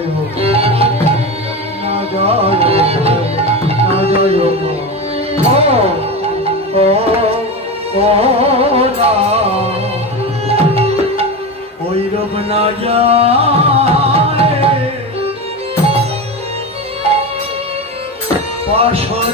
ওইরূপ না যায় পাশরা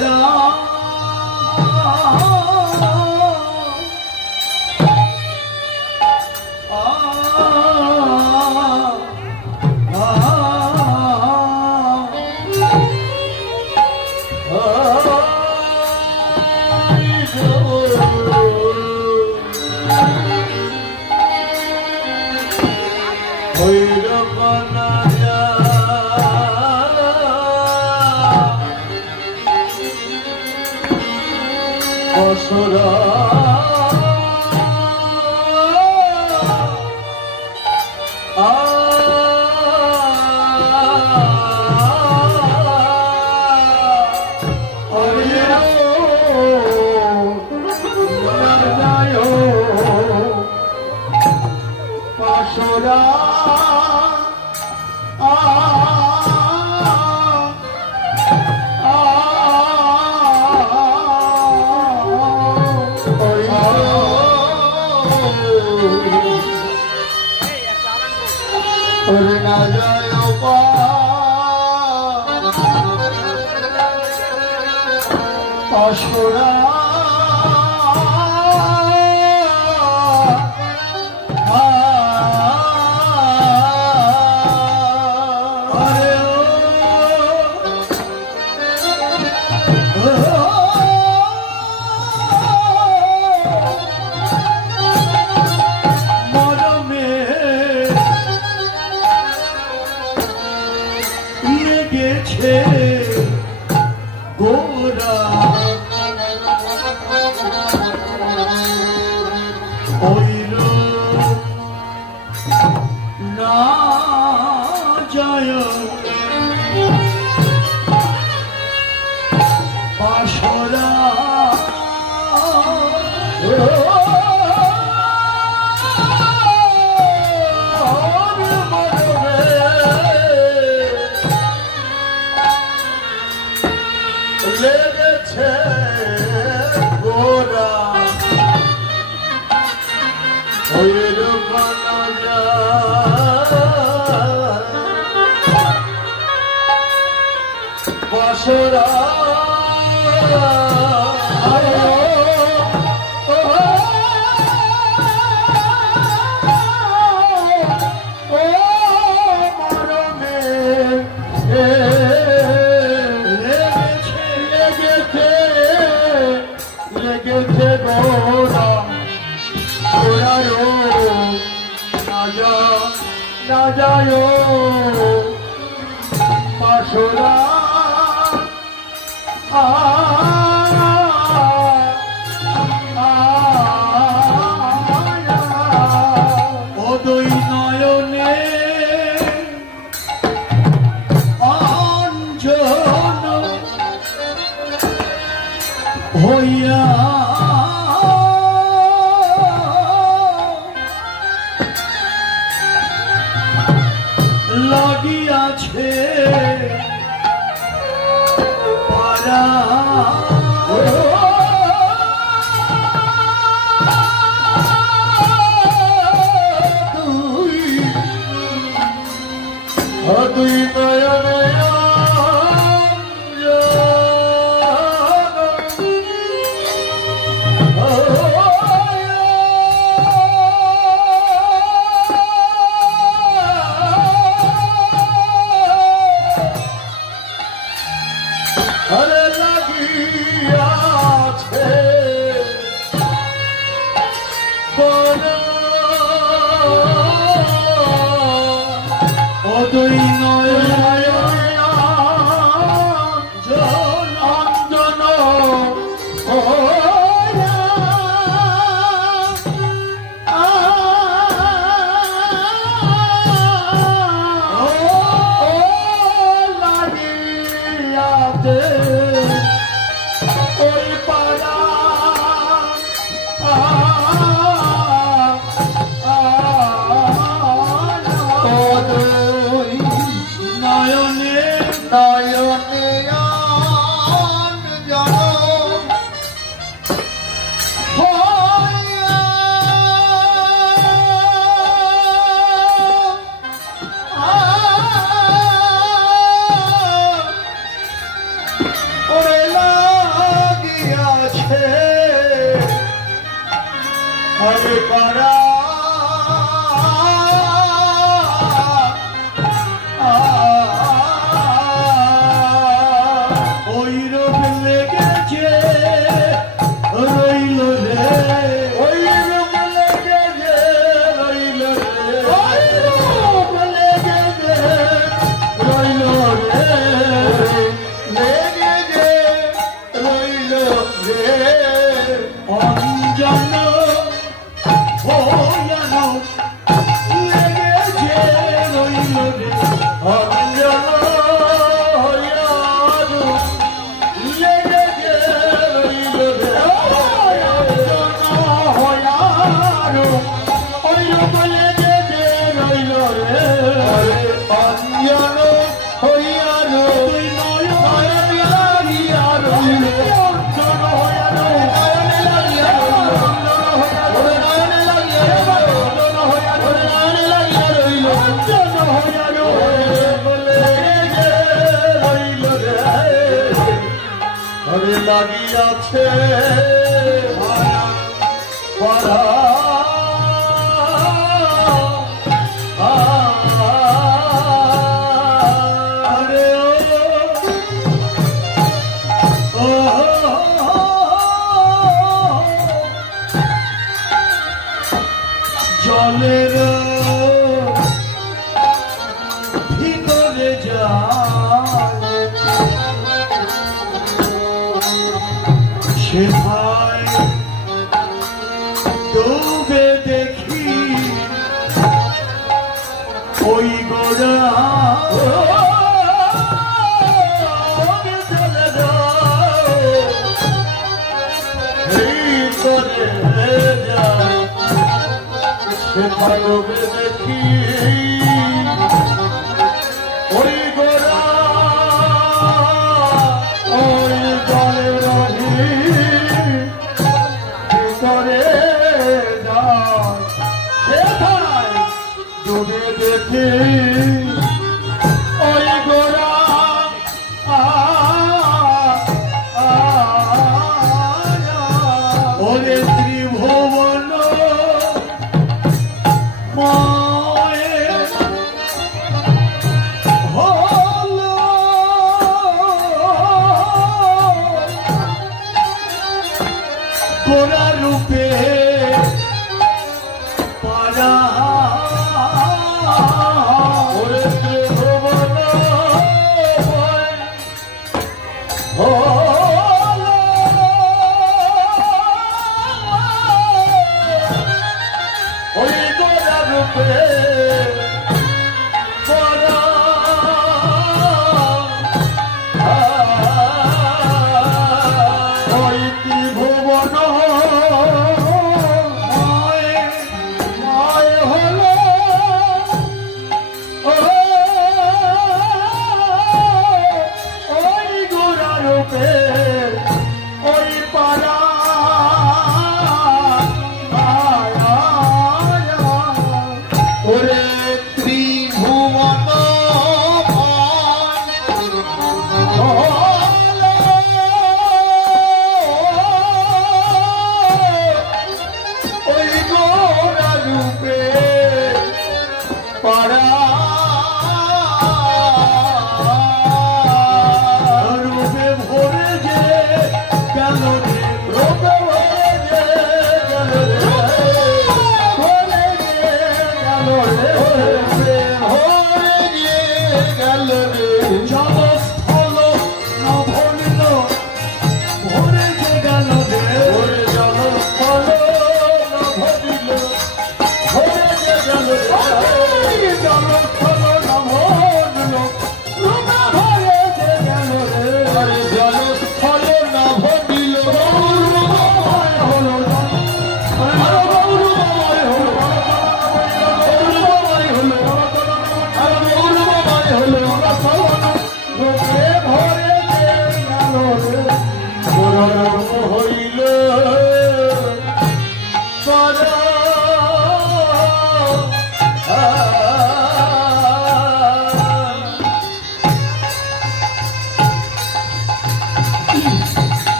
নয়নে লাগিয়াছে জলের ভিতরে যা সেথায় ডুবে দেখি ওই গোড়া সেথায় ডুবে দেখি ওই গোড়া ওই জলের ডুবে দেখি ওই গোড়া ওরে ত্রিভুবন মায়ের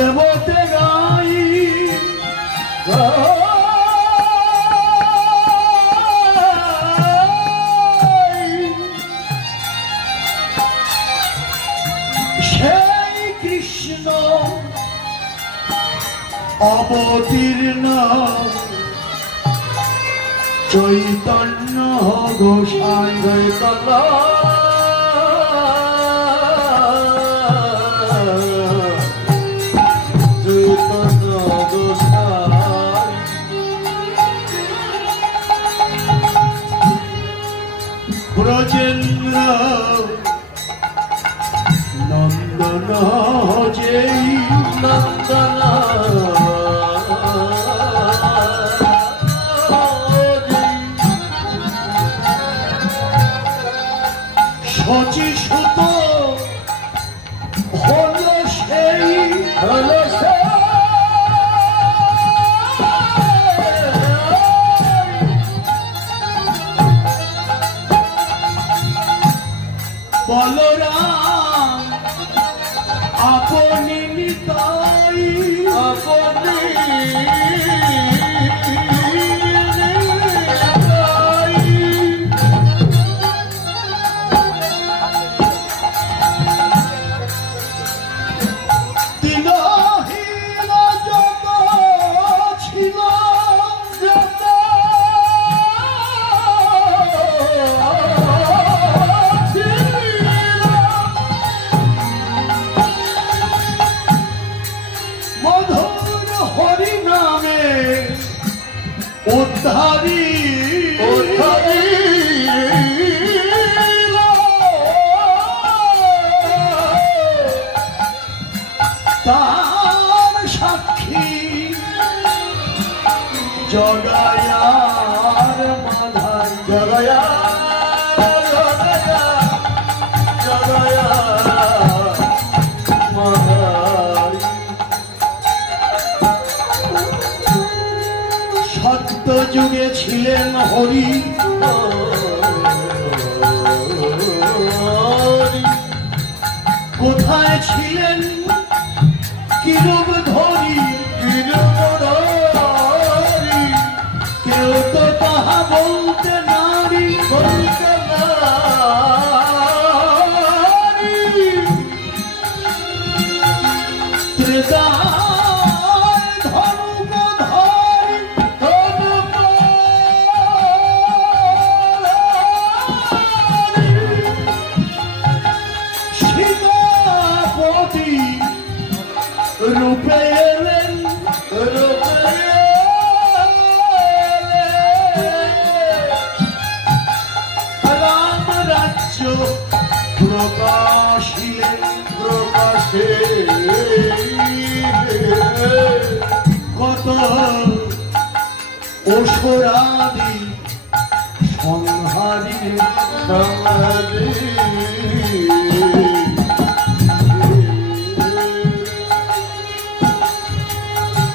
দেবতে গাই সেই কৃষ্ণ অবতীর্ণ চৈতন্য গোসাই চৈতন্য গোসাই ব্রজেন্দ্র নন্দন যেই নন্দন শচী সুত হলো সেই বলরাম আপনি নিতাই আপনি উদ্ধারি তার সাক্ষী জগায়ার মাধাই জগায়া যুগে ছিলেন হরি কোথায় ছিলেন কিরূপ ধরি কেউ তো তাহা বলতে নারী বলতে ত্রেতা রূপে এলেন রাম রাজ্য প্রকাশিলেন প্রকাশে কত অসুরাদি সংহারি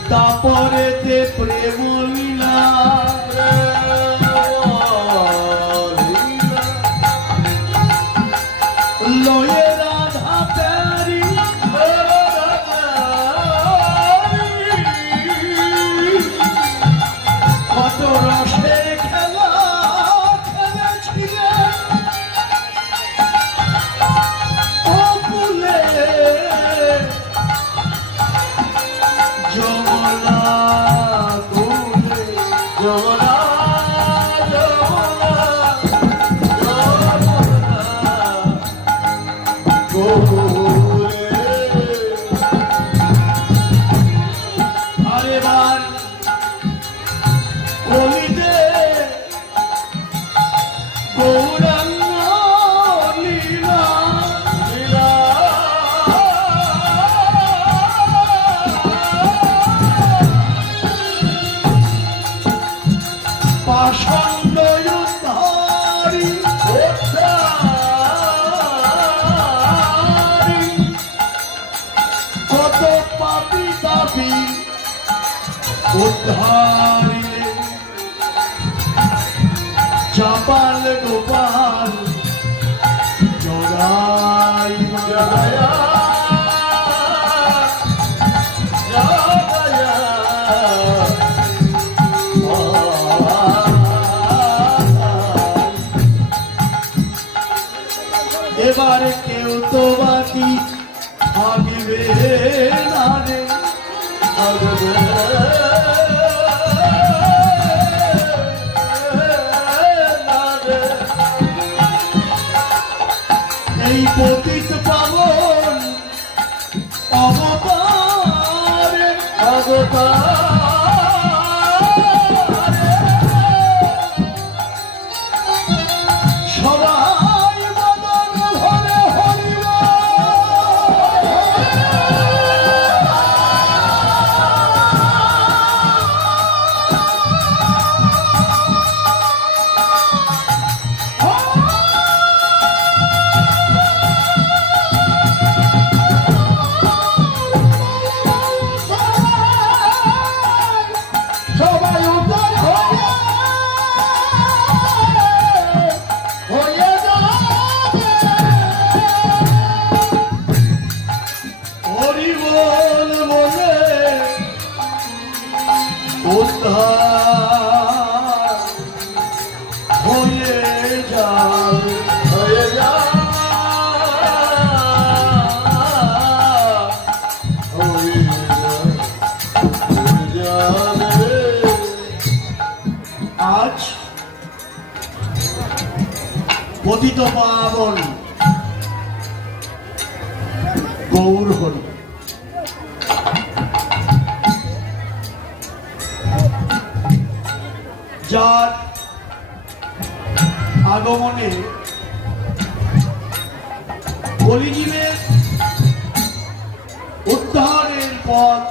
তারপরেতে প্রেম লীলা লয়ে রাধা প্যারি কত রসে খেলা খেলেছিলেন অকুলে যমুনা কুলে যমুনা আরে বার কলিতে গৌরাঙ্গ লীলা লীলা পাষণ্ড উদ্ধারি কত পাপি তাপি উদ্ধারিলে চাপাল গোপাল জগাই জগায়া এবারে কেউ তো বাকি থাকবে না রে, এই পতিত পাবন অবতারে সবাই বদন ভরে হরিব। সবাই উদ্ধার হয়ে যাবে। হরি বল বলে উদ্ধার হয়ে যাবে, হয়ে যাবে। আজ পতিত পাবন গৌর হরি যার আগমনে কলিজীবের উদ্ধারের পথ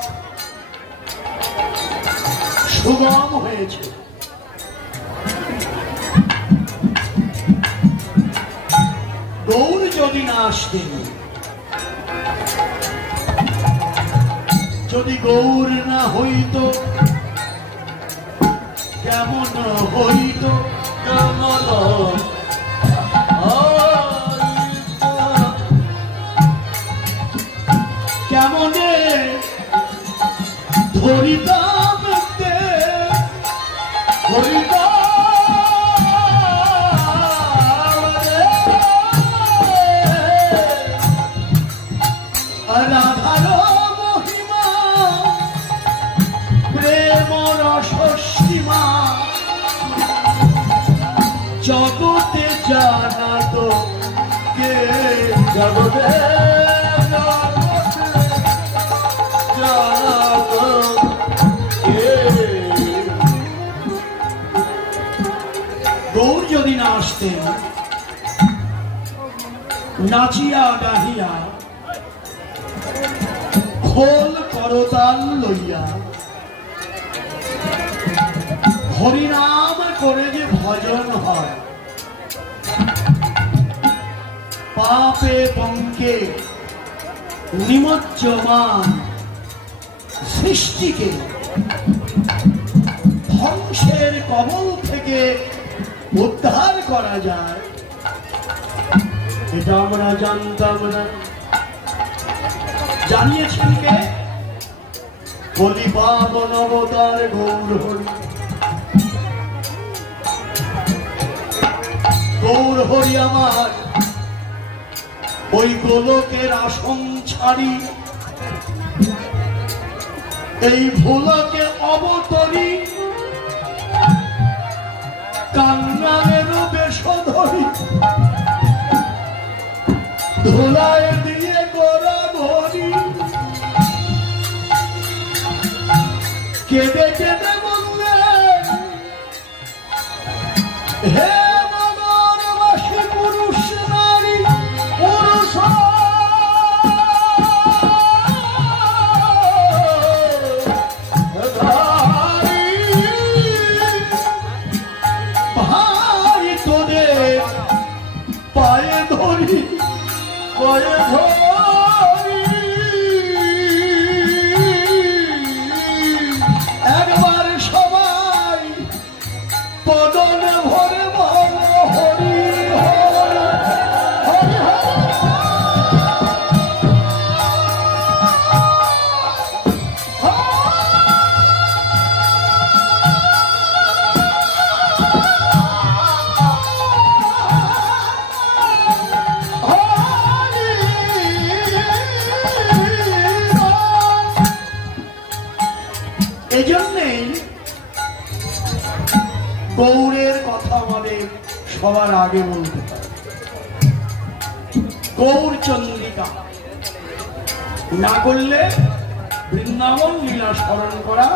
সুগম হয়েছে। গৌর যদি না আসতেন, যদি গৌর না হইত, কেমন হইত, কেমন কেমনে ধরিতাম হরিদা রাধার মহিমা প্রেম রসসীমা জগতে জানাত কে, জগতে জানাতো কে। গৌর যদি না আসতেন, নাচিয়া গাহিয়া খোল করতাল লইয়া হরিনাম করে যে ভজন হয়, পাপে পঙ্কে নিমজ্জমান সৃষ্টিকে ধ্বংসের কবল থেকে উদ্ধার করা যায়, এটা আমরা জানতাম না। জানিয়েছেন কে? কলি পাবন অবতার গৌর হরি। গৌর হরি আমার ওই গোলকের আসন ছাড়ি এই ভোলকে অবতরী কান্নারের বেশ ধরি ধোলায় দিয়ে গোড়া ভরি কেঁদে কেঁদে বললেন, হে মনবাসী পুরুষ নারী পুরুষ ভাই তোদের পায়ে ধরি পায়ে ধরি একবার এজন্যেই গৌরের কথা আমাদের সবার আগে বলতে হবে। গৌর চন্দ্রিকা না করলে বৃন্দাবন লীলা স্মরণ করা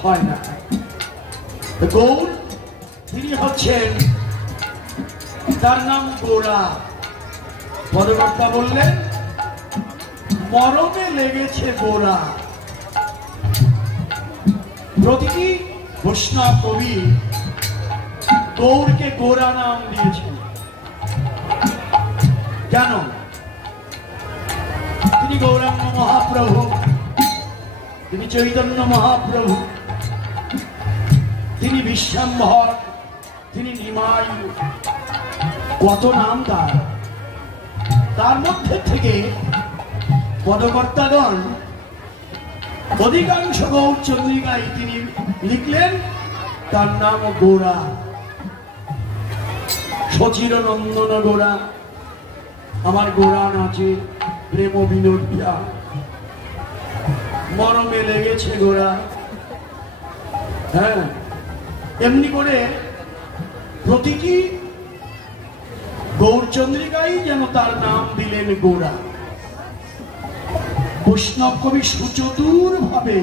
হয় না। গৌর তিনি হচ্ছেন, তার নাম গোরা। পদকর্তা বললেন মরমে লেগেছে গোরা। প্রতিটি বৈষ্ণব কবি গৌরকে গোরা নাম দিয়েছেন। কেন? তিনি গৌরাঙ্গ মহাপ্রভু, তিনি চৈতন্য মহাপ্রভু, তিনি বিশ্বাম্ভর, তিনি নিমাই, কত নাম তার। তার মধ্যে থেকে পদকর্তাগণ অধিকাংশ গৌর চন্দ্রিকায় তিনি লিখলেন তার নাম গোরা। সচির নন্দন গোরা, আমার গোরা নাচে প্রেম বিনোদিয়া, মরমে লেগেছে গোরা। হ্যাঁ, এমনি করে প্রতিটি গৌরচন্দ্রিকাই যেন তার নাম দিলেন গোরা। বৈষ্ণব কবি সুচতুর ভাবে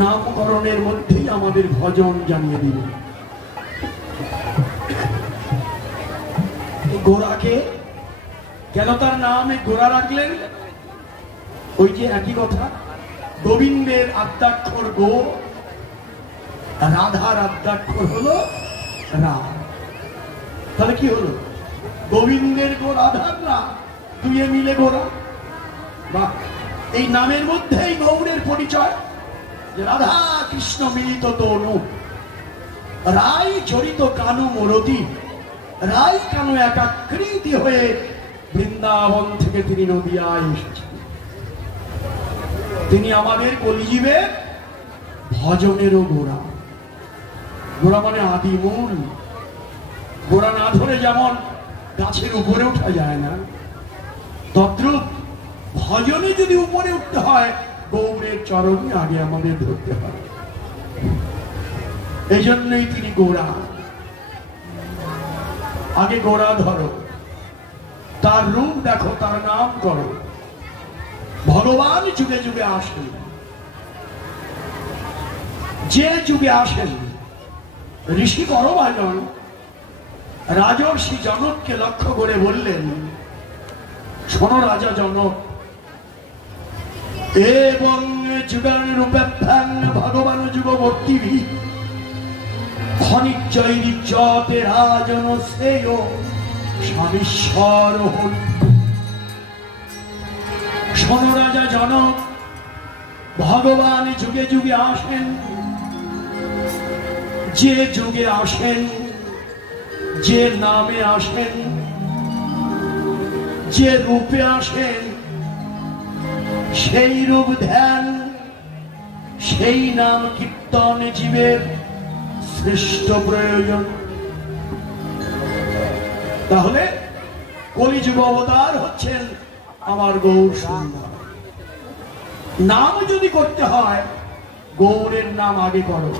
নামকরণের মধ্যেই আমাদের ভজন জানিয়ে দিলেন। গোরাকে কেন তার নামে গোরা রাখলেন? ওই যে একই কথা, গোবিন্দের আদ্যাক্ষর গো, রাধার আদ্যাক্ষর হলো রা। তাহলে কি হলো? গোবিন্দের গো, রাধার রা, দুয়ে মিলে গোরা। বা এই নামের মধ্যেই গৌরের পরিচয়, যে রাধা কৃষ্ণ মিলিত তনু, রাই চরিত কানু মরতি, রাই কানু একাকৃতি হয়ে বৃন্দাবন থেকে তিনি নদিয়ায় এসেছেন। তিনি আমাদের কলিজীবের ভজনেরও গোড়া। গোড়া মানে আদি মূল। গোড়া না ধরে যেমন গাছের উপরে ওঠা যায় না, তদ্রূপ ভজনে যদি উপরে উঠতে হয় গৌরের চরণে আগে আমাদের ধরতে হয়। এই জন্যই তিনি গোড়া। আগে গোড়া ধরো, তার রূপ দেখো, তার নাম করো। ভগবান যুগে যুগে আসেন, যে যুগে আসেন ঋষি করবাজন রাজর্ষি জনককে লক্ষ্য করে বললেন, শোনো রাজা জনক, এবং যুগান রূপে ভগবান যুগবর্তী খনিচৈরিচতে রাজন শ্রেয় স্বামীশ্বর হন। শোনো রাজা জনক, ভগবান যুগে যুগে আসেন, যে যুগে আসেন, যে নামে আসেন, যে রূপে আসেন, সেই রূপ ধ্যান, সেই নাম কীর্তন জীবের শ্রেষ্ঠ প্রয়োজন। তাহলে কলিযুগ অবতার হচ্ছেন আমার গৌর সুন্দর। নাম যদি করতে হয় গৌরের নাম আগে করো।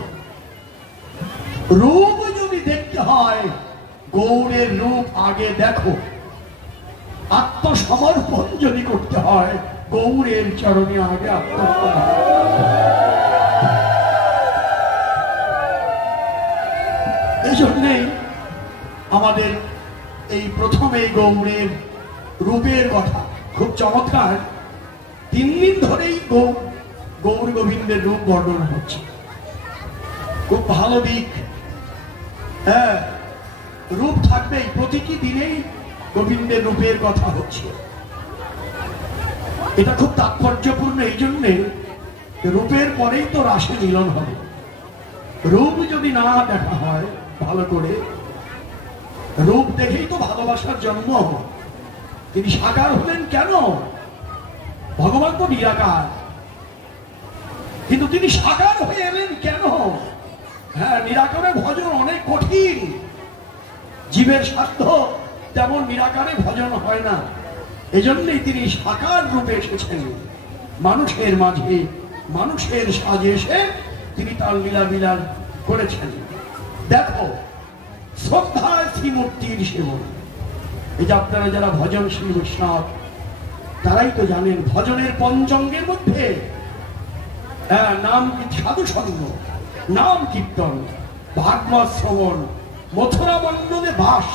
রূপ যদি দেখতে হয় গৌরের রূপ আগে দেখো। আত্মসমর্পণ যদি করতে হয় গৌরের চরণে আগে আত্মসমর্পণ। এই জন্যেই আমাদের এই প্রথমে গৌরের রূপের কথা খুব চমৎকার। 3 দিন ধরেই গৌর গোবিন্দের রূপ বর্ণনা হচ্ছে, খুব ভালো দিক। হ্যাঁ, রূপ থাকবেই, প্রতিটি দিনেই গোবিন্দের রূপের কথা হচ্ছে। এটা খুব তাৎপর্যপূর্ণ এই জন্যে, রূপের পরেই তো রাসে মিলন হবে। রূপ যদি না দেখা হয় ভালো করে, রূপ দেখেই তো ভালোবাসার জন্ম। তিনি সাকার হলেন কেন? ভগবান তো নিরাকার, কিন্তু তিনি সাকার হয়ে এলেন কেন? হ্যাঁ, নিরাকারে ভজন অনেক কঠিন, জীবের সাধ্য তেমন নিরাকারে ভজন হয় না। এজন্যই তিনি সাকার রূপে এসেছেন। মানুষের মাঝে মানুষের সাজে এসে তিনি তার লীলা বিলাস করেছেন। দেখো, শ্রদ্ধায় শ্রীমূর্তির সেবন। এই যে আপনারা যারা ভজনশীল বৈষ্ণব তারাই তো জানেন, ভজনের পঞ্চঙ্গের মধ্যে নাম সাধু সঙ্গ, নাম কীর্তন, ভাগবত শ্রবণ, মথুরা মণ্ডলে বাস,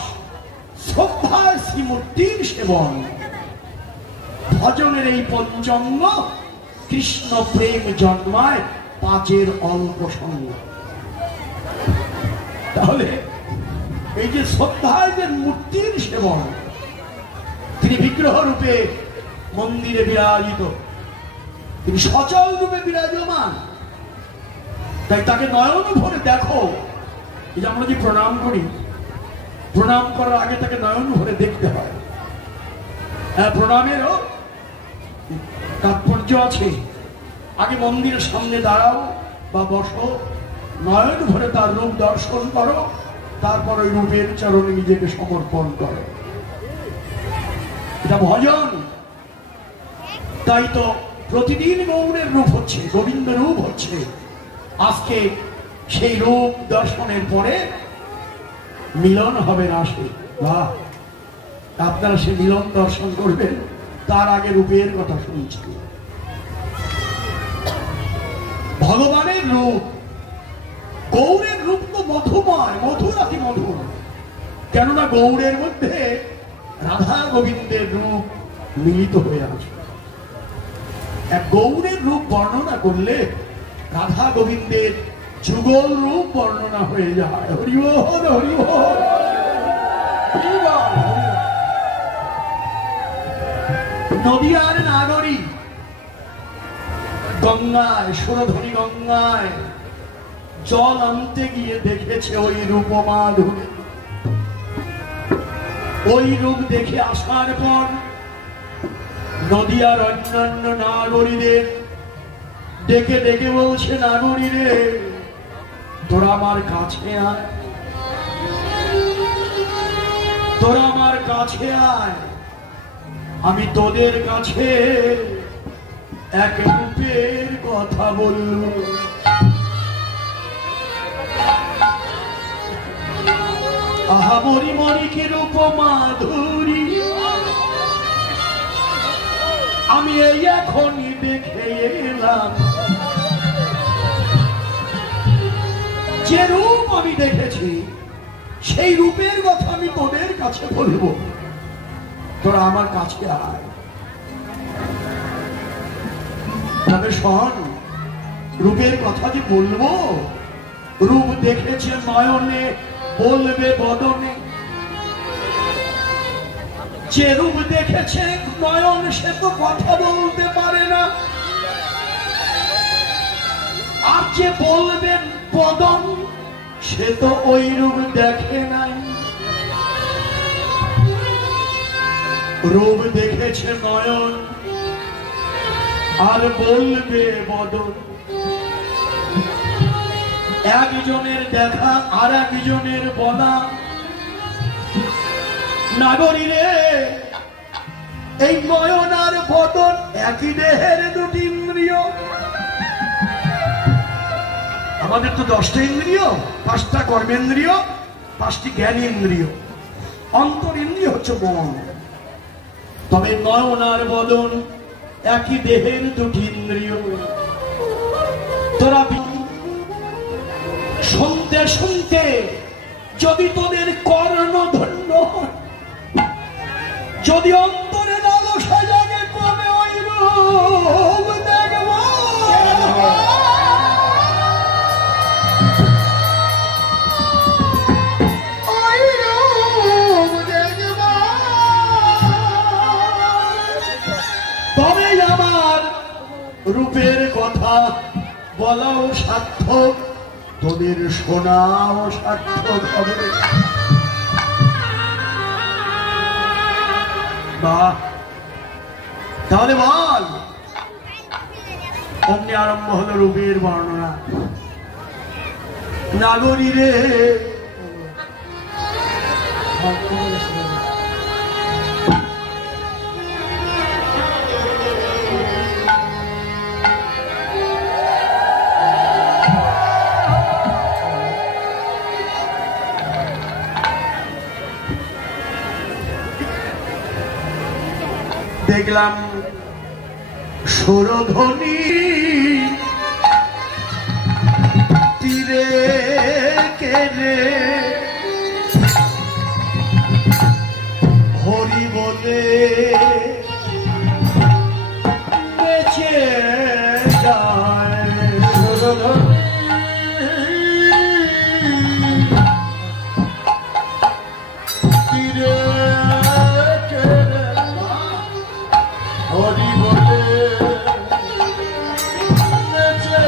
শ্রদ্ধায় শ্রীমূর্তির সেবন, ভজনের এই পঞ্চঙ্গ কৃষ্ণ প্রেম জন্মায় পাঁচের অল্প সঙ্গ। তাহলে এই যে শ্রদ্ধায় যে মূর্তির সেবন, তিনি বিগ্রহ রূপে মন্দিরে বিরাজিত, তিনি সচল রূপে বিরাজমান, তাই তাকে নয়ন ভরে দেখো। এই যে আমরা যে প্রণাম করি, প্রণাম করার আগে তাকে নয়ন ভরে দেখতে হয়। প্রণামেরও তাৎপর্য আছে। আগে মন্দিরের সামনে দাঁড়াও বা বসো, নয়ন ভরে তার রূপ দর্শন করো, তারপর ওই রূপের চরণে নিজেকে সমর্পণ করো। এটা ভজন। তাই তো প্রতিদিন গৌরের রূপ হচ্ছে, গোবিন্দ রূপ হচ্ছে। আজকে সেই রূপ দর্শনের পরে মিলন হবে রাসে। বাহ, আপনারা সে মিলন দর্শন করবেন, তার আগে রূপের কথা শুনছি। ভগবানের রূপ, গৌরের রূপ তো মধুময়, মধুর অতি মধুর। কেননা গৌরের মধ্যে রাধা গোবিন্দের রূপ মিলিত হয়ে আছে। এক গৌরের রূপ বর্ণনা করলে রাধা গোবিন্দের যুগল রূপ বর্ণনা হয়ে যায়। হরি বল, হরি বল, হরি বল। নদিয়ার নাগরী গঙ্গায়, সুরধনী গঙ্গায় জল আনতে গিয়ে দেখেছে ওই রূপ মাধুরী। ওই রূপ দেখে আসার পর নদিয়ার অন্যান্য নাগরীদের ডেকে ডেকে বলছে, নাগরী রে, তোরা আমার কাছে আয়, তোরা আমার কাছে আয়, আমি তোদের কাছে এক রূপের কথা বলব। আহা মরি মরি কি রূপ মাধুরী, আমি এই এখনই দেখে এলাম। যে রূপ আমি দেখেছি সেই রূপের কথা আমি তোদের কাছে বলবো, তোরা আমার কাছে আয়। তবে শোন, রূপের কথা যে বলবো, রূপ দেখেছে নয়নে, বলবে বদনে। যে রূপ দেখেছে নয়ন, সে তো কথা বলতে পারে না। আর যে বলবে বদন, সে তো ওই রূপ দেখে নাই। রূপ দেখেছে নয়ন, আর বলবে বদন। একজনের দেখা আর একজনের বলা। নাগরী রে, এই নয়ন আর বদন একই দেহের দুটি ইন্দ্রিয়। আমাদের তো 10টা ইন্দ্রিয়, 5টা কর্মেন্দ্রিয়, 5টি জ্ঞানেন্দ্রিয়, অন্তর ইন্দ্রিয় হচ্ছে মন। তবে নয়ন আর বদন একই দেহের দুটি ইন্দ্রিয়। তোরা শুনতে শুনতে যদি তোদের কর্ণ ধন্য হয়, যদি অন্তরে লালসা জাগে, কবে ওই রূপ দেখব। তবে আমার রূপের কথা বলাও সার্থক, তোদের শোনাও সার্থক হবে। বাহ, তাহলে বল, অমনি আরম্ভ হলো রূপের বর্ণনা। নাগরী রে, দেখলাম সুরধ্বনি তীরে কেড়ে হরি বলে বেঁচে যায় তীরে কেড়ে হরি বলে বেঁচে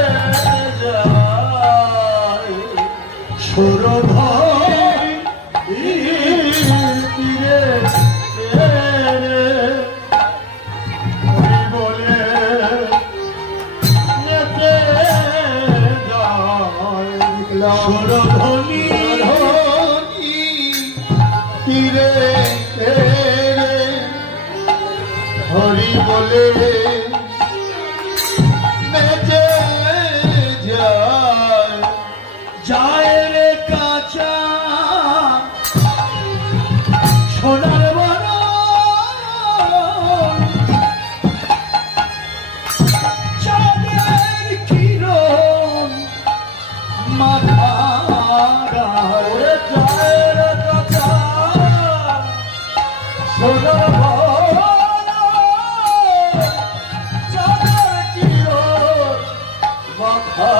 যায় সুরধ্বনি তীরে সুরধ্বনি তীরে হরি বলে বেঁচে যায় যায় রে কাঁচা সোনার বড় চাঁদের কিরণ মাথা সোনার চাঁদের কিরণ মাথা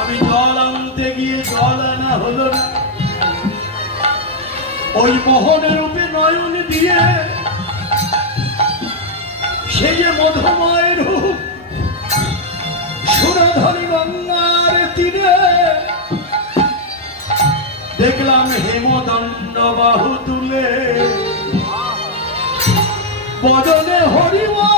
আমি জল আনতে গিয়ে জল আনা হলো না ওই মোহনের রূপে নয়ন দিয়ে সে যে মধুময় রূপ সুরধরি গঙ্গার তীরে দেখলাম হেমদণ্ড বাহু তুলে বদনে হরিমা